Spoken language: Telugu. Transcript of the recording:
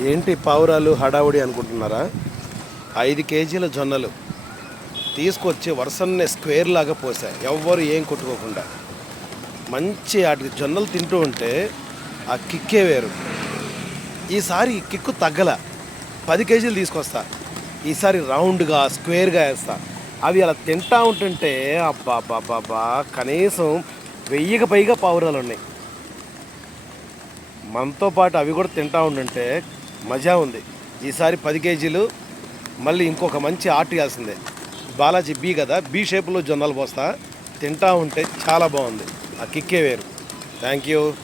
ఏంటి పావురాలు హడావుడి అనుకుంటున్నారా? ఐదు కేజీల జొన్నలు తీసుకొచ్చి వరుసన్నే స్క్వేర్ లాగా పోసా. ఎవ్వరు ఏం కొట్టుకోకుండా. మంచి వాటికి జొన్నలు తింటూ ఉంటే ఆ కిక్కే వేరు. ఈసారి కిక్కు తగ్గల. పది కేజీలు తీసుకొస్తా. ఈసారి రౌండ్గా స్క్వేర్గా వేస్తా. అవి అలా తింటా ఉంటుంటే అబ్బా అబ్బా కనీసం వెయ్యికి పైగా పావురాలు ఉన్నాయి. మనతో పాటు అవి కూడా తింటా ఉండుంటే మజా ఉంది. ఈసారి పది కేజీలు మళ్ళీ ఇంకొక మంచి ఆర్ట్ ఇవ్వాల్సిందే. బాలాజీ బీ కదా బీ షేప్లో జొన్నలు పోస్తా. తింటా ఉంటే చాలా బాగుంది. ఆ కిక్కే వేరు. Thank you.